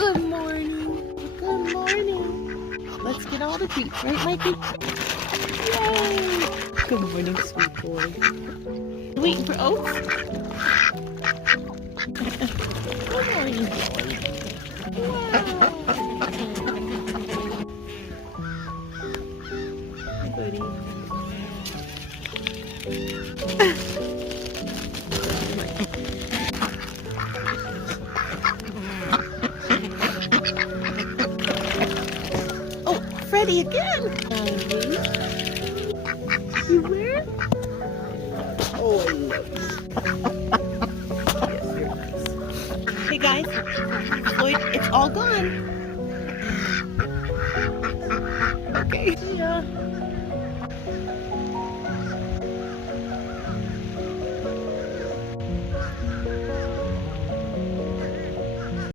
Good morning. Good morning. Let's get all the treats, right, Mikey? Yay! Good morning, sweet boy. Waiting for oats? Good morning, boy. Wow. Buddy. Oh, Freddy again! You where? Oh, I love you. Yes, you're nice. Hey guys, Floyd, it's all gone. Okay. See ya.